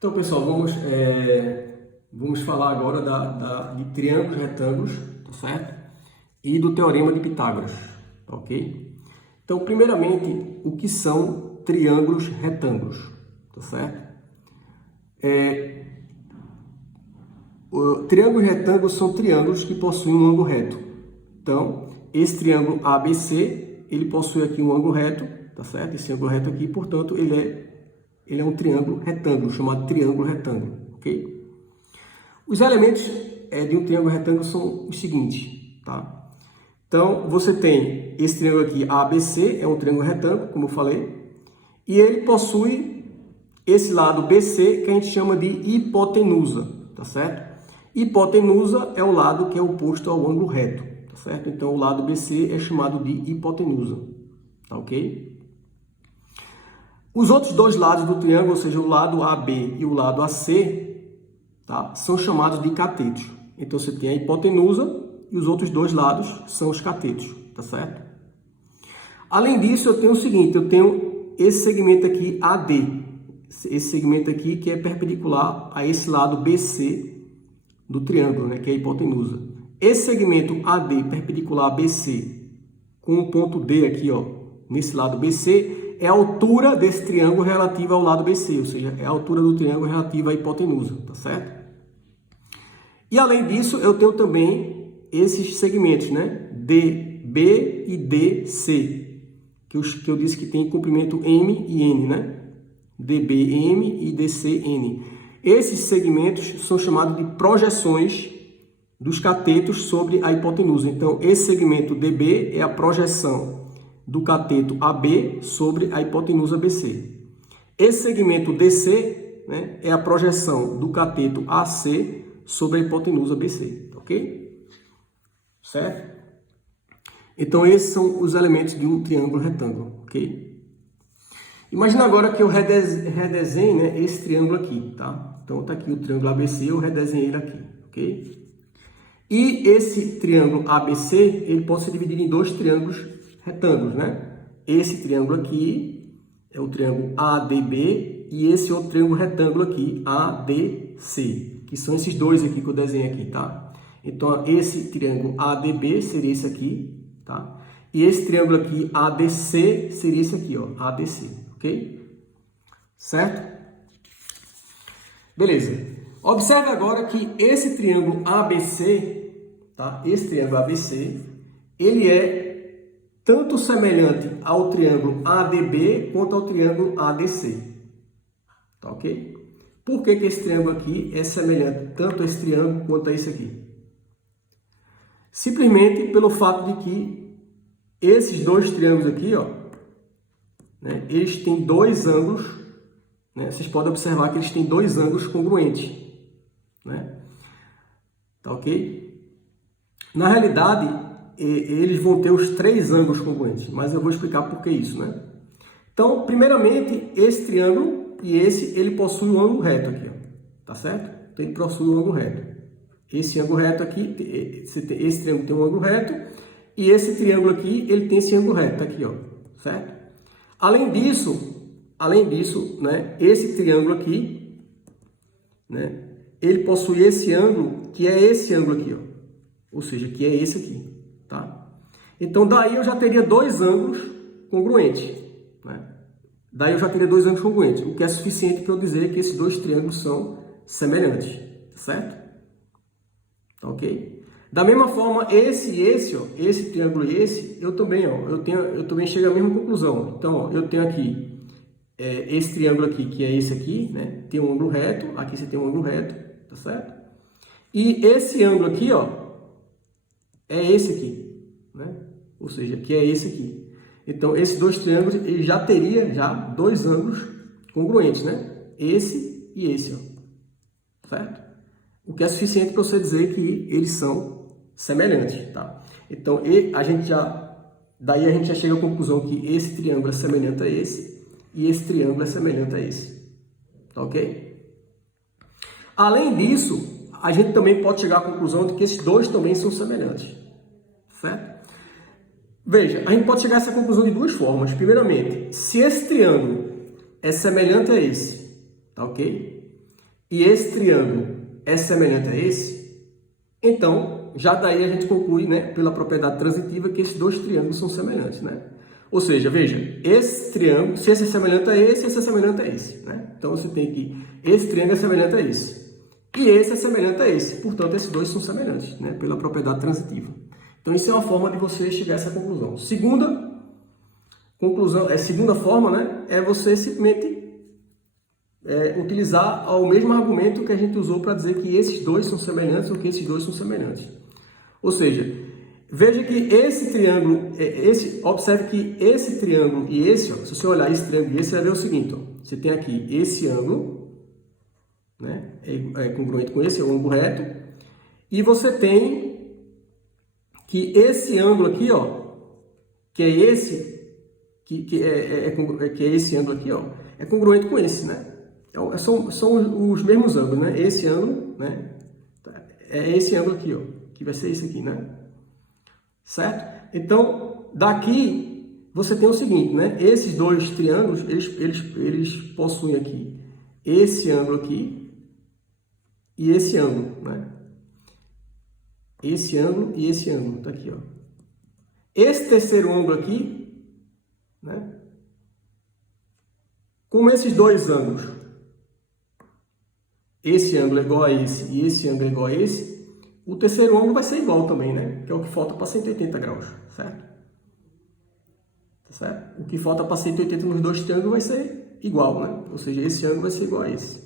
Então, pessoal, vamos falar agora de triângulos retângulos, tá certo? E do teorema de Pitágoras, tá ok? Então, primeiramente, o que são triângulos retângulos, tá certo? Triângulos retângulos são triângulos que possuem um ângulo reto. Então, esse triângulo ABC, ele possui aqui um ângulo reto, tá certo? Esse ângulo reto aqui, portanto, ele é um triângulo retângulo, chamado triângulo retângulo, ok? Os elementos de um triângulo retângulo são os seguintes, tá? Então, você tem esse triângulo aqui, ABC, é um triângulo retângulo, como eu falei, e ele possui esse lado BC, que a gente chama de hipotenusa, tá certo? Hipotenusa é o lado que é oposto ao ângulo reto, tá certo? Então, o lado BC é chamado de hipotenusa, tá ok? Os outros dois lados do triângulo, ou seja, o lado AB e o lado AC, tá, são chamados de catetos. Então, você tem a hipotenusa e os outros dois lados são os catetos, tá certo? Além disso, eu tenho o seguinte, eu tenho esse segmento aqui AD, esse segmento aqui que é perpendicular a esse lado BC do triângulo, né, que é a hipotenusa. Esse segmento AD perpendicular a BC com um ponto D aqui, ó, nesse lado BC, é a altura desse triângulo relativa ao lado BC, ou seja, é a altura do triângulo relativa à hipotenusa, tá certo? E além disso, eu tenho também esses segmentos, né? DB e DC, que eu disse que tem comprimento M e N, né? DBM e DCN. Esses segmentos são chamados de projeções dos catetos sobre a hipotenusa. Então, esse segmento DB é a projeção do cateto AB sobre a hipotenusa BC. Esse segmento DC, né, é a projeção do cateto AC sobre a hipotenusa BC, ok? Certo? Então, esses são os elementos de um triângulo retângulo, ok? Imagina agora que eu redesenhe, né, esse triângulo aqui, tá? Então, tá aqui o triângulo ABC, eu redesenhei ele aqui, ok? E esse triângulo ABC, ele pode ser dividido em dois triângulos retângulos, né? Esse triângulo aqui é o triângulo ADB e esse outro triângulo retângulo aqui, ADC, que são esses dois aqui que eu desenho aqui, tá? Então, esse triângulo ADB seria esse aqui, tá? E esse triângulo aqui ADC seria esse aqui, ó, ADC, ok? Certo? Beleza. Observe agora que esse triângulo ABC, tá? Esse triângulo ABC, ele é tanto semelhante ao triângulo ADB quanto ao triângulo ADC. Tá ok? Por que esse triângulo aqui é semelhante tanto a esse triângulo quanto a esse aqui? Simplesmente pelo fato de que esses dois triângulos aqui, ó, né, eles têm dois ângulos, né? Vocês podem observar que eles têm dois ângulos congruentes, né? Tá ok? Na realidade, eles vão ter os três ângulos congruentes, mas eu vou explicar por que isso, né? Então, primeiramente, esse triângulo e esse, ele possui um ângulo reto aqui, ó, tá certo? Então, ele possui um ângulo reto. Esse ângulo reto aqui, esse triângulo tem um ângulo reto, e esse triângulo aqui, ele tem esse ângulo reto aqui, ó, certo? Além disso, né, esse triângulo aqui, né, ele possui esse ângulo, que é esse ângulo aqui, ó, ou seja, que é esse aqui. Tá? Então, daí eu já teria dois ângulos congruentes, né? Daí eu já teria dois ângulos congruentes, o que é suficiente para eu dizer que esses dois triângulos são semelhantes, tá certo? Tá ok? Da mesma forma, esse e esse, ó, esse triângulo e esse, eu também chego à mesma conclusão. Então, ó, eu tenho aqui esse triângulo aqui, que é esse aqui, né? Tem um ângulo reto, aqui você tem um ângulo reto, tá certo? E esse ângulo aqui, ó, é esse aqui, né? Ou seja, que é esse aqui. Então, esses dois triângulos, ele já teria dois ângulos congruentes, né? Esse e esse, ó. Certo? O que é suficiente para você dizer que eles são semelhantes, tá? Então, daí a gente já chega à conclusão que esse triângulo é semelhante a esse e esse triângulo é semelhante a esse. Tá ok? Além disso, a gente também pode chegar à conclusão de que esses dois também são semelhantes, certo? Veja, a gente pode chegar a essa conclusão de duas formas. Primeiramente, se esse triângulo é semelhante a esse, tá ok? e esse triângulo é semelhante a esse, então, já daí a gente conclui, né, pela propriedade transitiva, que esses dois triângulos são semelhantes, né? Ou seja, veja, esse triângulo, se esse é semelhante a esse é semelhante a esse, né? Então, você tem que, esse triângulo é semelhante a esse, e esse é semelhante a esse. Portanto, esses dois são semelhantes, né, pela propriedade transitiva. Então, isso é uma forma de você chegar a essa conclusão. Segunda forma, né, é você simplesmente utilizar o mesmo argumento que a gente usou para dizer que esses dois são semelhantes ou que esses dois são semelhantes. Ou seja, veja que esse triângulo, observe que esse triângulo e esse, ó, se você olhar esse triângulo e esse, você vai ver o seguinte, ó, você tem aqui esse ângulo, né, é congruente com esse, é o ângulo reto, e você tem que esse ângulo aqui, ó, que é esse, que é esse ângulo aqui, ó, é congruente com esse, né? São os mesmos ângulos, né? Esse ângulo, né? É esse ângulo aqui, ó, que vai ser esse aqui, né? Certo? Então, daqui você tem o seguinte, né? Esses dois triângulos, eles possuem aqui esse ângulo aqui e esse ângulo, né? Esse ângulo e esse ângulo, tá aqui, ó. Esse terceiro ângulo aqui, né? Como esses dois ângulos, esse ângulo é igual a esse e esse ângulo é igual a esse, o terceiro ângulo vai ser igual também, né? Que é o que falta para 180 graus, certo? Tá certo? O que falta para 180 nos dois triângulos vai ser igual, né? Ou seja, esse ângulo vai ser igual a esse.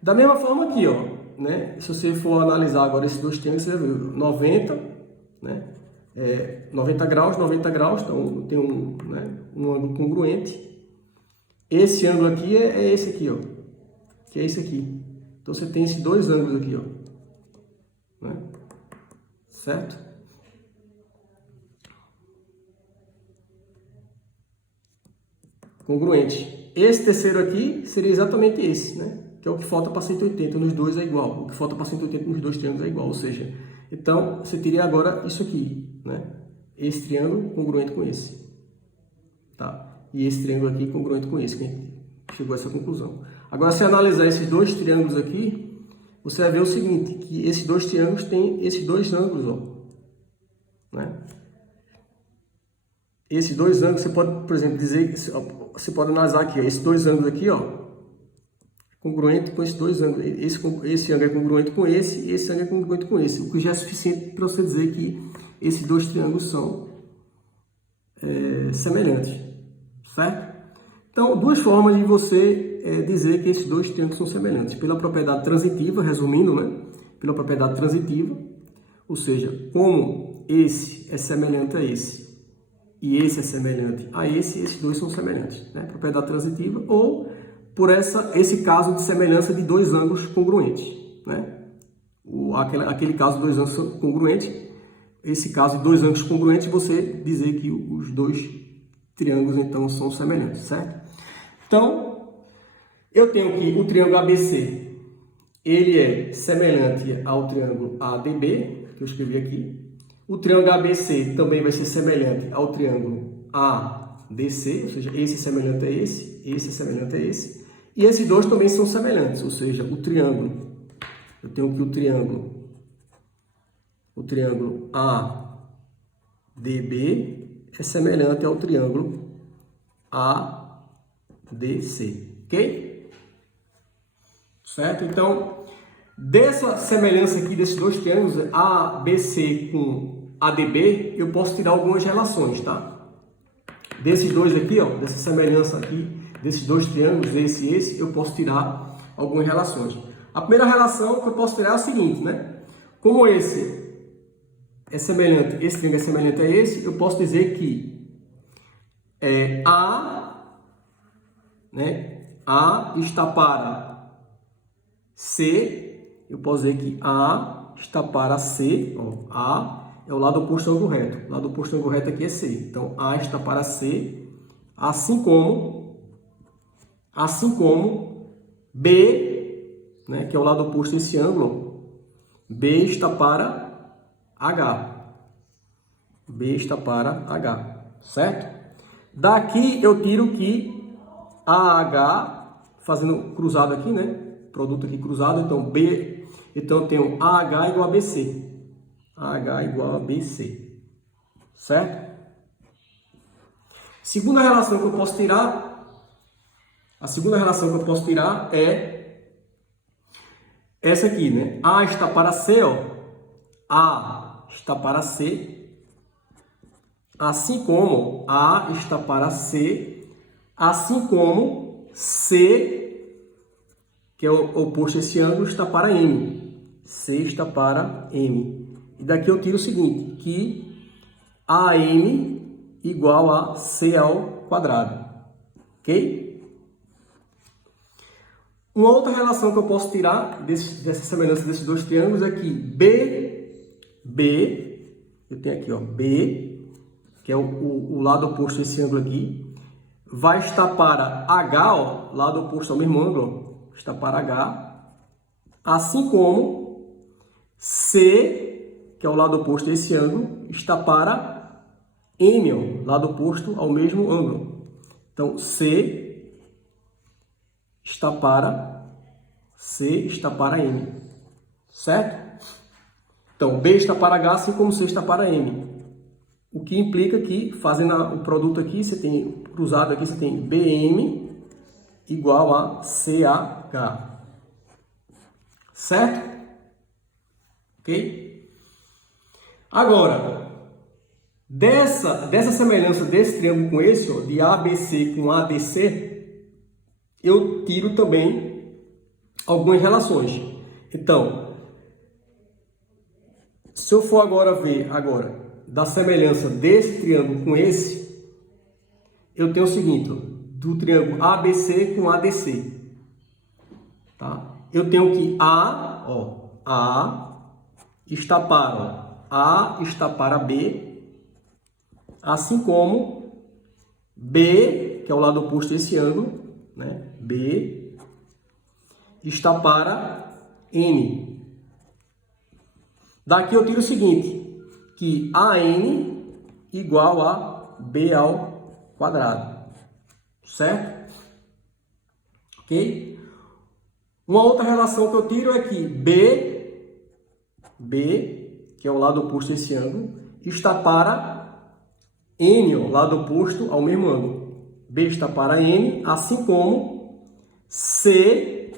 Da mesma forma aqui, ó, né? Se você for analisar agora esses dois triângulos, você vai ver 90, né? 90 graus, então tem um ângulo congruente. Esse ângulo aqui é esse aqui, ó, que é esse aqui. Então, você tem esses dois ângulos aqui, ó, né? Certo? Congruente. Esse terceiro aqui seria exatamente esse, né? Que é o que falta para 180, nos dois é igual. O que falta para 180 nos dois triângulos é igual, ou seja, então, você teria agora isso aqui, né? Esse triângulo congruente com esse, tá? E esse triângulo aqui congruente com esse, que a gente chegou a essa conclusão. Agora, se analisar esses dois triângulos aqui, você vai ver o seguinte, que esses dois triângulos têm esses dois ângulos, ó, né? Esses dois ângulos, você pode, por exemplo, dizer, você pode analisar aqui, ó, esses dois ângulos aqui, ó, congruente com esses dois ângulos. Esse ângulo é congruente com esse e esse ângulo é congruente com esse, o que já é suficiente para você dizer que esses dois triângulos são semelhantes, certo? Então, duas formas de você dizer que esses dois triângulos são semelhantes. Pela propriedade transitiva, resumindo, né? Pela propriedade transitiva, ou seja, como esse é semelhante a esse e esse é semelhante a esse, esses dois são semelhantes, né? Propriedade transitiva, ou por esse caso de semelhança de dois ângulos congruentes, né? Aquele caso de dois ângulos congruentes, esse caso de dois ângulos congruentes, você dizer que os dois triângulos, então, são semelhantes, certo? Então, eu tenho aqui o triângulo ABC, ele é semelhante ao triângulo ADB, que eu escrevi aqui. O triângulo ABC também vai ser semelhante ao triângulo ADC, ou seja, esse é semelhante a esse é semelhante a esse. E esses dois também são semelhantes, ou seja, o triângulo, eu tenho aqui o triângulo ADB é semelhante ao triângulo ADC, ok? Certo? Então, dessa semelhança aqui desses dois triângulos, ABC com ADB, eu posso tirar algumas relações, tá? Desses dois aqui, ó, dessa semelhança aqui, desses dois triângulos, esse e esse, eu posso tirar algumas relações. A primeira relação que eu posso tirar é a seguinte, né? Como esse é semelhante, esse triângulo é semelhante a esse, eu posso dizer que A está para C, eu posso dizer que A está para C, ó, A é o lado oposto ao ângulo reto, o lado oposto ao ângulo reto aqui é C, então A está para C, assim como B, né, que é o lado oposto a esse ângulo, B está para H, B está para H, certo? Daqui eu tiro que AH, fazendo cruzado aqui, né? produto aqui cruzado, então então eu tenho AH igual a BC. AH igual a BC. Certo? Segunda relação que eu posso tirar, a segunda relação que eu posso tirar é essa aqui, né? A está para C, ó. A está para C, assim como A está para C, assim como C, que é o oposto a esse ângulo, está para M. C está para M. E daqui eu tiro o seguinte, que AM igual a C ao quadrado. Ok? Uma outra relação que eu posso tirar dessa semelhança desses dois triângulos é que B, eu tenho aqui, ó, B, que é o lado oposto desse ângulo aqui, vai estar para H, ó, lado oposto ao mesmo ângulo, ó, está para H, assim como C, que é o lado oposto desse ângulo, está para M, ó, lado oposto ao mesmo ângulo. Então, C está para M, certo? Então, B está para H, assim como C está para M. O que implica que, fazendo o produto aqui, você tem cruzado aqui, você tem BM igual a CH. Certo? Ok? Agora, dessa semelhança desse triângulo com esse, ó, de ABC com ADC, eu tiro também algumas relações. Então, se eu for agora ver da semelhança desse triângulo com esse, eu tenho o seguinte, ó, do triângulo ABC com ADC. Tá? Eu tenho que A está para B, assim como B, que é o lado oposto desse ângulo, né? B está para N. Daqui eu tiro o seguinte, que AN igual a B ao quadrado. Certo? Ok? Uma outra relação que eu tiro é que B, que é o lado oposto desse ângulo, está para N, o lado oposto ao mesmo ângulo. B está para N, assim como C,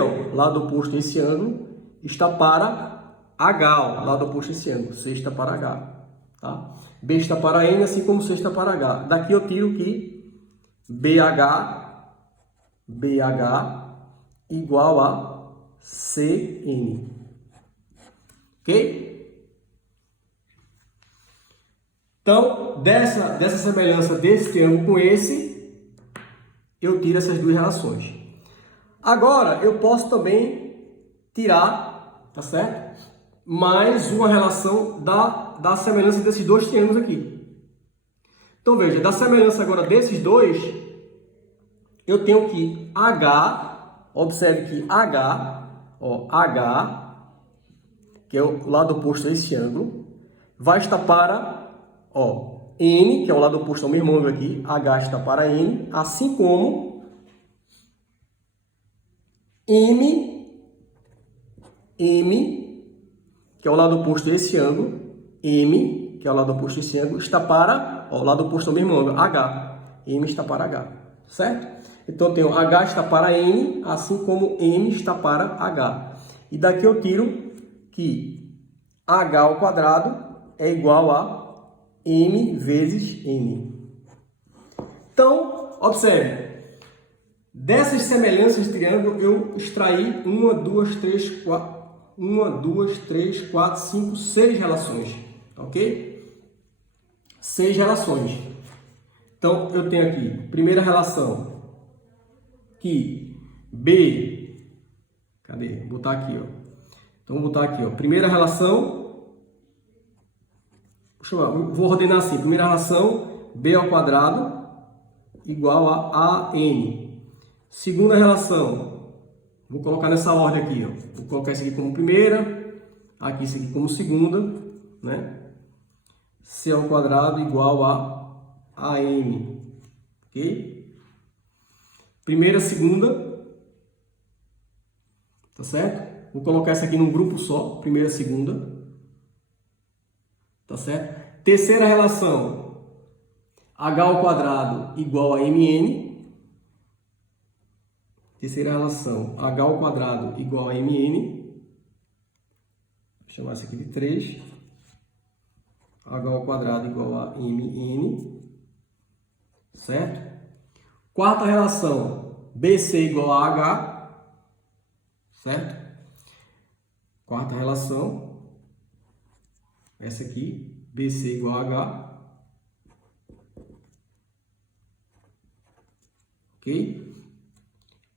o lado oposto desse ângulo, está para H, o lado oposto desse ângulo. C está para H. Tá? B está para N, assim como C está para H. Daqui eu tiro que BH igual a CN. Ok? Então, dessa semelhança desse triângulo com esse, eu tiro essas duas relações. Agora, eu posso também tirar, tá certo? Mais uma relação da semelhança desses dois triângulos aqui. Então, veja, da semelhança agora desses dois, eu tenho que H, observe que H, que é o lado oposto a esse ângulo, vai estar para N, que é o lado oposto ao mesmo ângulo aqui, H está para N, assim como M, que é o lado oposto a esse ângulo, M, que é o lado oposto a esse ângulo, está para o lado oposto ao mesmo ângulo, H. M está para H, certo? Então, eu tenho H está para N, assim como M está para H. E daqui eu tiro que H ao quadrado é igual a M vezes N. Então, observe. Dessas semelhanças de triângulo, eu extraí 1, 2, 3, 4, 5, 6 relações. Ok? 6 relações. Então, eu tenho aqui, primeira relação, que B, cadê? Vou botar aqui, ó. Então, vou botar aqui, ó. Primeira relação, vou ordenar assim, primeira relação, B ao quadrado igual a AN. Segunda relação, vou colocar nessa ordem aqui, ó. Vou colocar isso aqui como primeira, aqui isso aqui como segunda, né? C ao quadrado igual a AN, ok? Primeira, segunda, Tá certo? Vou colocar isso aqui num grupo só, primeira e segunda. Tá certo? Terceira relação, h ao quadrado igual a mn. Terceira relação, h ao quadrado igual a mn. Vou chamar isso aqui de 3. h ao quadrado igual a mn. Certo? Quarta relação, BC igual a H. Certo? Quarta relação, essa aqui, BC igual a H. Ok?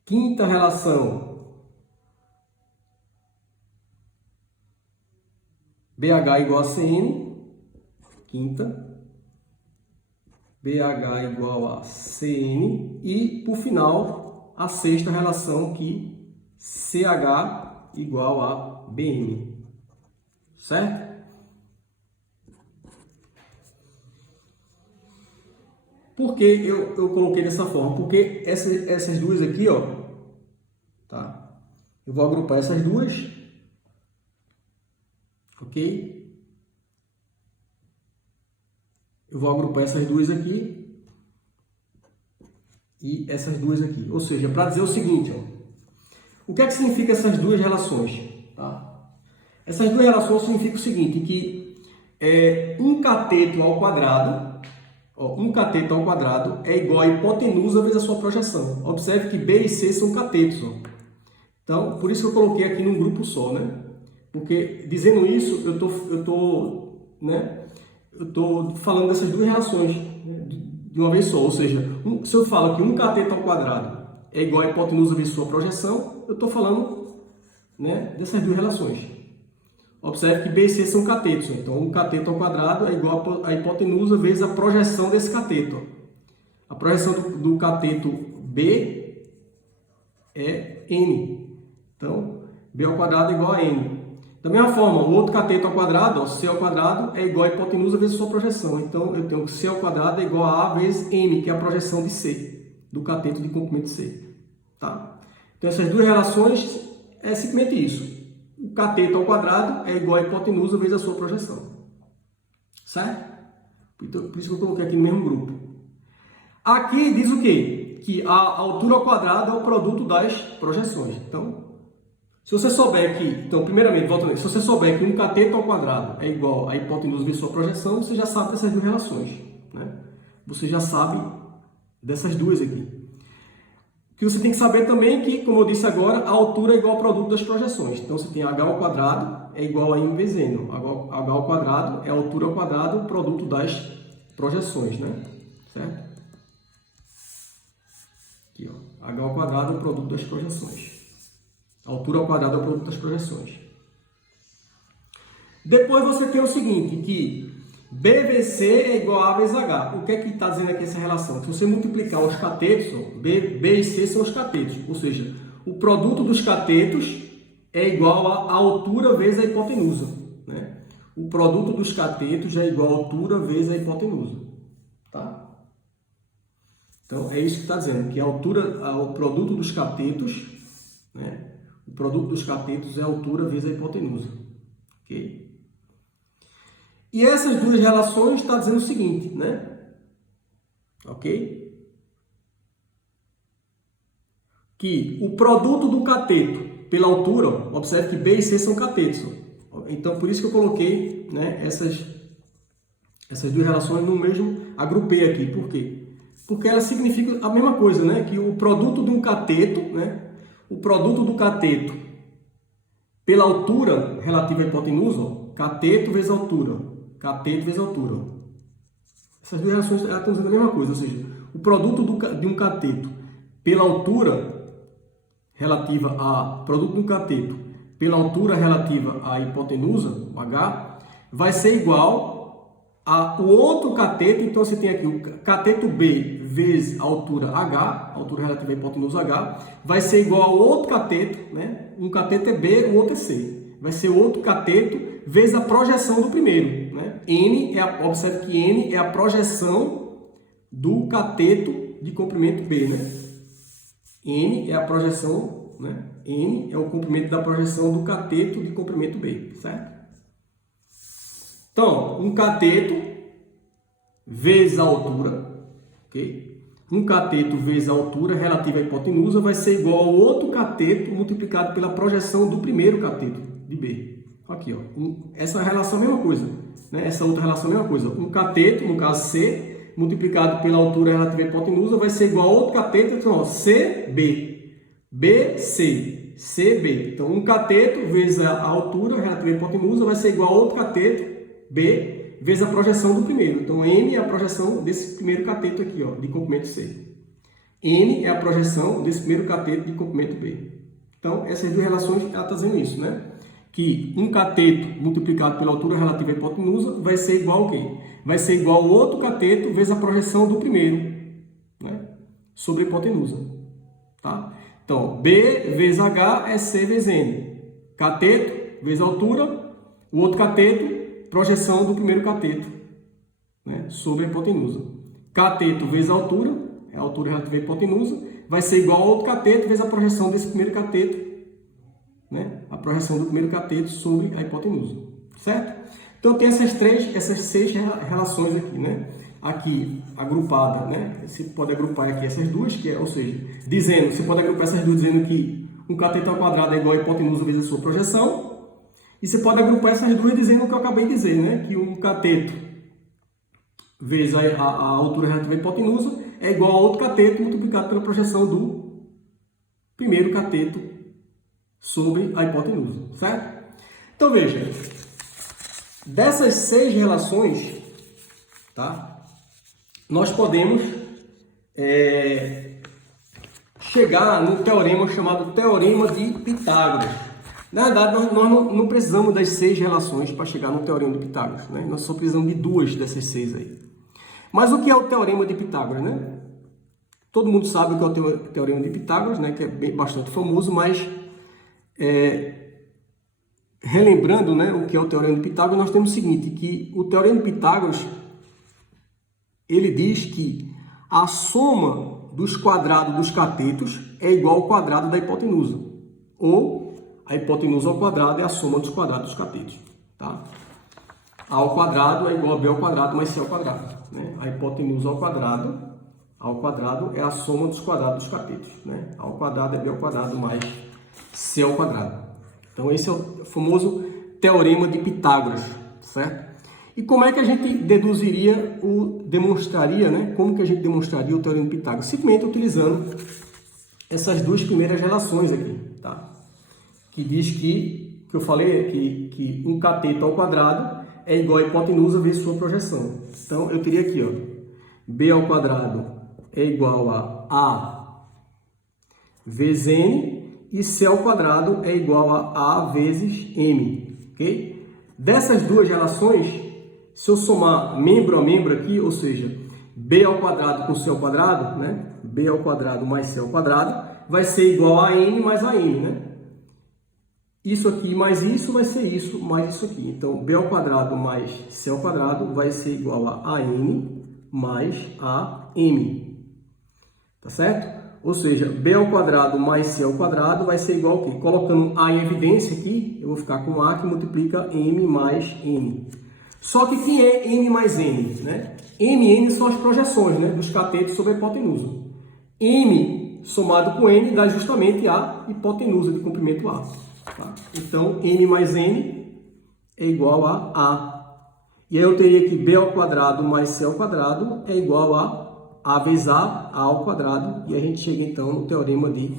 Quinta relação, BH igual a CN. Quinta. BH igual a CN. E, por final, a sexta relação que CH igual a BN. Certo? Por que eu coloquei dessa forma? Porque essas duas aqui, ó, tá? Eu vou agrupar essas duas, ok? Eu vou agrupar essas duas aqui e essas duas aqui. Ou seja, para dizer o seguinte, ó, o que é que significa essas duas relações? Tá? Essas duas relações significam o seguinte, que um cateto ao quadrado, ó, um cateto ao quadrado é igual a hipotenusa vezes a sua projeção. Observe que B e C são catetos. Ó. Então, por isso que eu coloquei aqui num grupo só, né? Porque, dizendo isso, eu estou falando dessas duas relações, né, de uma vez só. Ou seja, se eu falo que um cateto ao quadrado é igual a hipotenusa vezes sua projeção, eu estou falando, né, dessas duas relações. Observe que B e C são catetos. Então, um cateto ao quadrado é igual a hipotenusa vezes a projeção desse cateto. A projeção do cateto B é N. Então, B ao quadrado é igual a N. Da mesma forma, o outro cateto ao quadrado, ó, C ao quadrado, é igual a hipotenusa vezes sua projeção. Então, eu tenho que C ao quadrado é igual a A vezes N, que é a projeção de C, do cateto de comprimento C. Tá? Então, essas duas relações é simplesmente isso. O cateto ao quadrado é igual a hipotenusa vezes a sua projeção. Certo? Então, por isso que eu coloquei aqui no mesmo grupo. Aqui diz o quê? Que a altura ao quadrado é o produto das projeções. Então, se você souber que, então, primeiramente, se você souber que um cateto ao quadrado é igual a hipotenusa vezes sua projeção, você já sabe dessas duas relações, né? Você já sabe dessas duas aqui. O que você tem que saber também é que, como eu disse agora, a altura é igual ao produto das projeções. Então, você tem h ao quadrado é igual a m vezes n. H ao quadrado é a altura ao quadrado, o produto das projeções, né? Certo? Aqui, ó. H ao quadrado é o produto das projeções. A altura ao quadrado é o produto das projeções. Depois você tem o seguinte, que BVC é igual a A vezes H. O que é que está dizendo aqui essa relação? Se você multiplicar os catetos, ó, B e C são os catetos. Ou seja, o produto dos catetos é igual a altura vezes a hipotenusa. Né? O produto dos catetos é igual a altura vezes a hipotenusa. Tá? Então, é isso que está dizendo, que a altura, o produto dos catetos, né? O produto dos catetos é a altura vezes a hipotenusa. Ok? E essas duas relações estão dizendo o seguinte, né? Ok? Que o produto do cateto pela altura, observe que B e C são catetos. Então, por isso que eu coloquei, né, essas duas relações no mesmo, agrupei aqui. Por quê? Porque elas significam a mesma coisa, né? Que o produto de um cateto, né? O produto do cateto pela altura relativa à hipotenusa, ó, cateto vezes altura. Cateto vezes altura. Essas duas relações estão dizendo a mesma coisa, ou seja, o produto de um cateto pela altura relativa a produto do cateto pela altura relativa à hipotenusa, o H, vai ser igual ao outro cateto. Então você tem aqui o cateto B vezes a altura H, a altura relativa à hipotenusa H, vai ser igual ao outro cateto, né? Um cateto é B, o outro é C. Vai ser outro cateto vezes a projeção do primeiro, né? Observe que N é a projeção do cateto de comprimento B, né? N é a projeção, né, N é o comprimento da projeção do cateto de comprimento B, certo? Então, um cateto vezes a altura, ok? Um cateto vezes a altura relativa à hipotenusa vai ser igual ao outro cateto multiplicado pela projeção do primeiro cateto de B. Aqui, ó. Essa relação é a mesma coisa, né? Essa outra relação é a mesma coisa. Um cateto, no caso C, multiplicado pela altura relativa à hipotenusa vai ser igual ao outro cateto, então, ó, CB. BC, CB. Então, um cateto vezes a altura relativa à hipotenusa vai ser igual a outro cateto, B, vezes a projeção do primeiro. Então, N é a projeção desse primeiro cateto aqui, ó, de comprimento C. N é a projeção desse primeiro cateto de comprimento B. Então, essas duas relações, ela está dizendo isso, né? Que um cateto multiplicado pela altura relativa à hipotenusa vai ser igual ao quê? Vai ser igual ao outro cateto vezes a projeção do primeiro, né? Sobre a hipotenusa, tá? Então, B vezes H é C vezes N. Cateto vezes altura, o outro cateto, projeção do primeiro cateto, né, sobre a hipotenusa. Cateto vezes a altura, é a altura relativa à hipotenusa, vai ser igual ao outro cateto vezes a projeção desse primeiro cateto, né, a projeção do primeiro cateto sobre a hipotenusa, certo? Então, tem essas seis relações aqui, né? Aqui, agrupada, né? Você pode agrupar aqui essas duas, que é, ou seja, dizendo, você pode agrupar essas duas dizendo que um cateto ao quadrado é igual a hipotenusa vezes a sua projeção. E você pode agrupar essas duas dizendo o que eu acabei de dizer, né? Que um cateto vezes a altura relativa à hipotenusa é igual a outro cateto multiplicado pela projeção do primeiro cateto sobre a hipotenusa, certo? Então, veja, dessas seis relações, tá? Nós podemos chegar no teorema chamado Teorema de Pitágoras. Na verdade, nós não precisamos das seis relações para chegar no Teorema de Pitágoras, né? Nós só precisamos de duas dessas seis aí. Mas o que é o Teorema de Pitágoras, né? Todo mundo sabe o que é o Teorema de Pitágoras, né? Que é bastante famoso, mas relembrando, né, o que é o Teorema de Pitágoras, nós temos o seguinte, que o Teorema de Pitágoras, ele diz que a soma dos quadrados dos catetos é igual ao quadrado da hipotenusa, ou a hipotenusa ao quadrado é a soma dos quadrados dos catetos, tá? A ao quadrado é igual a B ao quadrado mais C ao quadrado, né? A hipotenusa ao quadrado é a soma dos quadrados dos catetos, né? A ao quadrado é B ao quadrado mais C ao quadrado. Então, esse é o famoso Teorema de Pitágoras, certo? E como é que a gente demonstraria, né? Como que a gente demonstraria o Teorema de Pitágoras? Simplesmente utilizando essas duas primeiras relações aqui, tá? Que diz que eu falei que um cateto ao quadrado é igual a hipotenusa vezes sua projeção. Então, eu teria aqui, ó, B ao quadrado é igual a vezes N e C ao quadrado é igual a vezes M, ok? Dessas duas relações, se eu somar membro a membro aqui, ou seja, B ao quadrado com C ao quadrado, né? B ao quadrado mais C ao quadrado, vai ser igual a N mais a M, né? Isso aqui mais isso vai ser isso mais isso aqui. Então, B ao quadrado mais C ao quadrado vai ser igual a N mais a M. Tá certo? Ou seja, B ao quadrado mais C ao quadrado vai ser igual ao quê? Colocando A em evidência aqui, eu vou ficar com A que multiplica M mais N. Só que quem é M mais N? Né? M e N são as projeções, né, dos catetos sobre a hipotenusa. M somado com N dá justamente a hipotenusa de comprimento A. Tá? Então, M mais N é igual a A. E aí eu teria que B ao quadrado mais C ao quadrado é igual a vezes A ao quadrado. E a gente chega então no Teorema de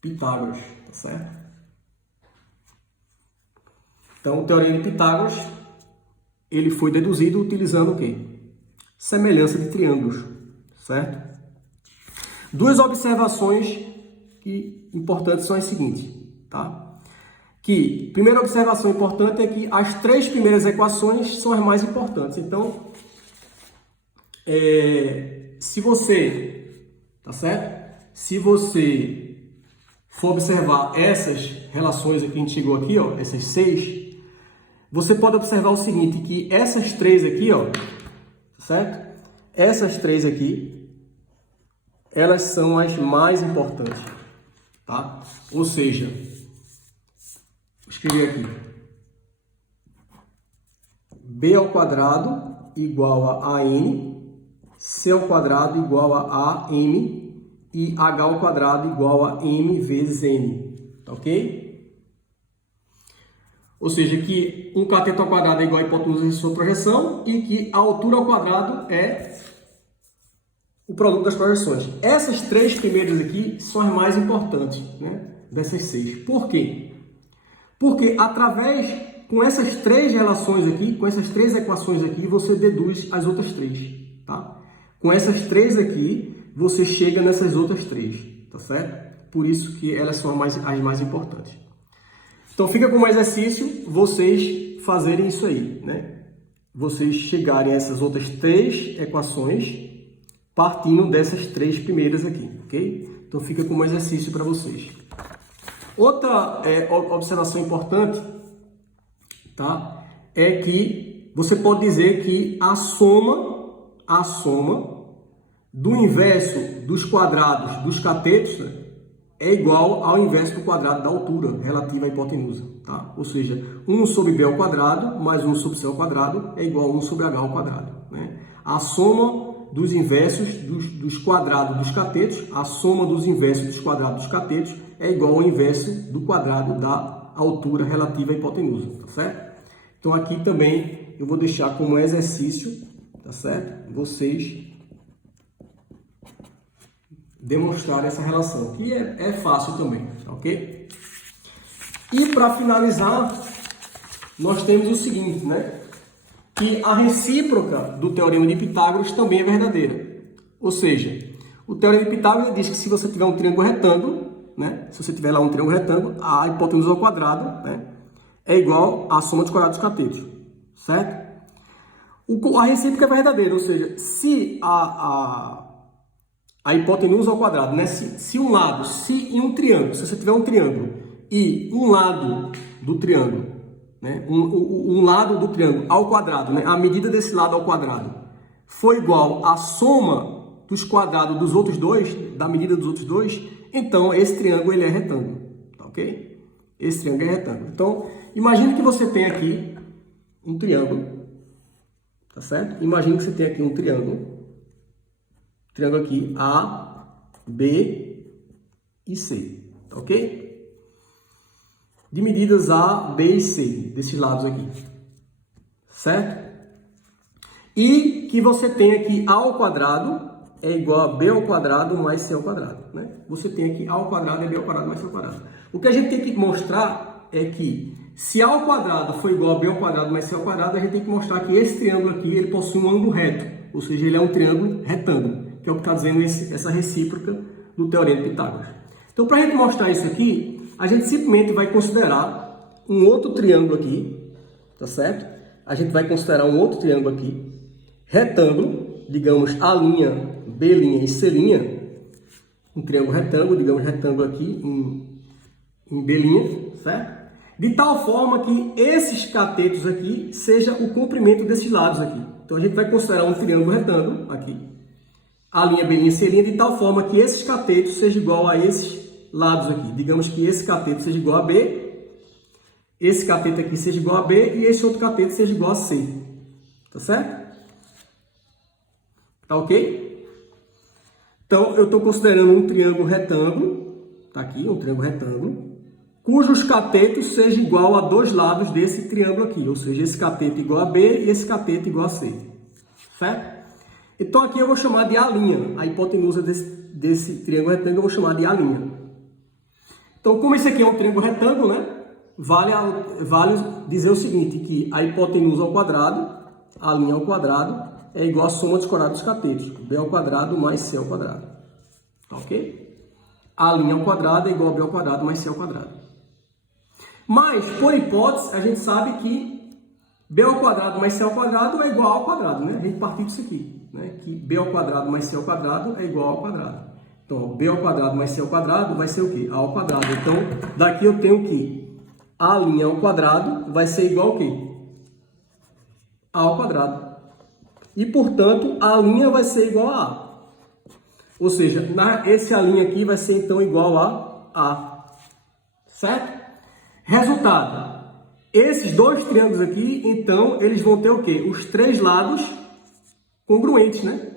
Pitágoras. Tá certo? Então, o Teorema de Pitágoras ele foi deduzido utilizando o quê? Semelhança de triângulos. Certo? Duas observações importantes são as seguintes. Tá? Que, primeira observação importante é que as três primeiras equações são as mais importantes. Então, se você, tá certo? Se você for observar essas relações aqui, a gente chegou aqui, ó, essas seis, você pode observar o seguinte, que essas três aqui, ó, tá certo? Essas três aqui, elas são as mais importantes. tá? Ou seja, vou escrever aqui. B ao quadrado igual a AN, C ao quadrado igual a AM e H ao quadrado igual a M vezes N, tá ok? Ou seja, que um cateto ao quadrado é igual a hipotenusa vezes sua projeção e que a altura ao quadrado é o produto das projeções. Essas três primeiras aqui são as mais importantes, né, dessas 6. Por quê? Porque com essas três relações aqui, com essas três equações aqui, você deduz as outras 3, tá? Com essas 3 aqui, você chega nessas outras 3, tá certo? Por isso que elas são as mais importantes. Então, fica como exercício vocês fazerem isso aí, né? Vocês chegarem a essas outras 3 equações partindo dessas 3 primeiras aqui, ok? Então, fica como exercício para vocês. Outra observação importante, tá? É que você pode dizer que a soma do inverso dos quadrados dos catetos, né, é igual ao inverso do quadrado da altura relativa à hipotenusa, tá? Ou seja, 1 sobre b ao quadrado mais 1 sobre c ao quadrado é igual a 1 sobre h ao quadrado, né? A soma dos inversos dos quadrados dos catetos, a soma dos inversos dos quadrados dos catetos é igual ao inverso do quadrado da altura relativa à hipotenusa, tá certo? Então aqui também eu vou deixar como exercício, tá certo? Vocês demonstrar essa relação, que é fácil também, ok? E para finalizar, nós temos o seguinte, né? Que a recíproca do Teorema de Pitágoras também é verdadeira. Ou seja, o Teorema de Pitágoras diz que se você tiver um triângulo retângulo, né? Se você tiver lá um triângulo retângulo, a hipotenusa ao quadrado, né, é igual à soma dos quadrados dos catetos, certo? A recíproca é verdadeira, ou seja, se a hipotenusa ao quadrado, né? Se em um triângulo, se você tiver um triângulo e um lado do triângulo, né? Um lado do triângulo ao quadrado, né? A medida desse lado ao quadrado foi igual à soma dos quadrados dos outros dois, da medida dos outros dois, então esse triângulo ele é retângulo, tá ok? Esse triângulo é retângulo. Então, imagine que você tem aqui um triângulo, tá certo? Imagine que você tem aqui um triângulo aqui A, B e C, tá ok? De medidas A, B e C, desses lados aqui, certo? E que você tem aqui A ao quadrado é igual a B ao quadrado mais C ao quadrado, né? Você tem aqui A ao quadrado é B ao quadrado mais C ao quadrado. O que a gente tem que mostrar é que se A ao quadrado for igual a B ao quadrado mais C ao quadrado, a gente tem que mostrar que esse triângulo aqui ele possui um ângulo reto, ou seja, ele é um triângulo retângulo, que é o que está dizendo essa recíproca do Teorema de Pitágoras. Então, para a gente mostrar isso aqui, a gente simplesmente vai considerar um outro triângulo aqui, tá certo? A gente vai considerar um outro triângulo aqui, retângulo, digamos A', B' e C', um triângulo retângulo, digamos retângulo aqui em B', certo? De tal forma que esses catetos aqui seja o comprimento desses lados aqui. Então, a gente vai considerar um triângulo retângulo aqui, A', B' e C', de tal forma que esses catetos sejam igual a esses lados aqui. Digamos que esse cateto seja igual a B, esse cateto aqui seja igual a B e esse outro cateto seja igual a C. Tá certo? Tá ok? Então, eu estou considerando um triângulo retângulo, tá aqui, um triângulo retângulo, cujos catetos sejam igual a dois lados desse triângulo aqui, ou seja, esse cateto igual a B e esse cateto igual a C. Certo? Então, aqui eu vou chamar de A', a hipotenusa desse triângulo retângulo eu vou chamar de A'. Então, como esse aqui é um triângulo retângulo, né? Vale dizer o seguinte, que a hipotenusa ao quadrado, A' ao quadrado, é igual à soma dos quadrados dos catetos, B ao quadrado mais C ao quadrado. Tá ok? A' ao quadrado é igual a B ao quadrado mais C ao quadrado. Mas, por hipótese, a gente sabe que B ao quadrado mais C ao quadrado é igual ao quadrado, né? A gente partiu disso aqui, né? Que B ao quadrado mais C ao quadrado é igual ao quadrado. Então, B ao quadrado mais C ao quadrado vai ser o quê? A ao quadrado. Então, daqui eu tenho que A' ao quadrado vai ser igual ao quê? A ao quadrado. E, portanto, A' vai ser igual a A. Ou seja, esse A' aqui vai ser, então, igual a A. Certo? Resultado. Esses dois triângulos aqui, então, eles vão ter o quê? Os três lados congruentes, né?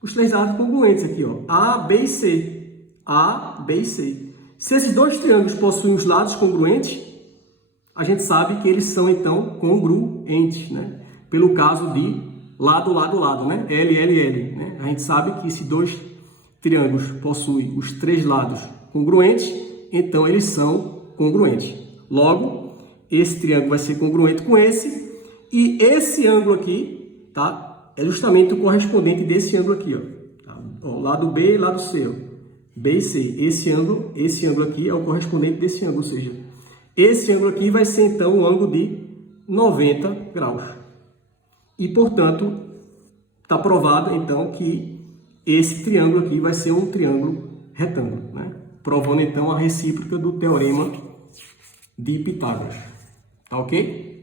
Os três lados congruentes aqui, ó. A, B e C. A, B e C. Se esses dois triângulos possuem os lados congruentes, a gente sabe que eles são, então, congruentes, né? Pelo caso de lado, lado, lado, né? L, L, L, né? A gente sabe que se dois triângulos possuem os três lados congruentes, então eles são congruentes. Logo, esse triângulo vai ser congruente com esse, e esse ângulo aqui, tá? É justamente o correspondente desse ângulo aqui, ó. Tá? Ó, lado B e lado C, ó. B e C. Esse ângulo aqui é o correspondente desse ângulo, ou seja, esse ângulo aqui vai ser, então, um ângulo de 90 graus. E, portanto, está provado, então, que esse triângulo aqui vai ser um triângulo retângulo, né? Provando, então, a recíproca do teorema de Pitágoras. Tá ok?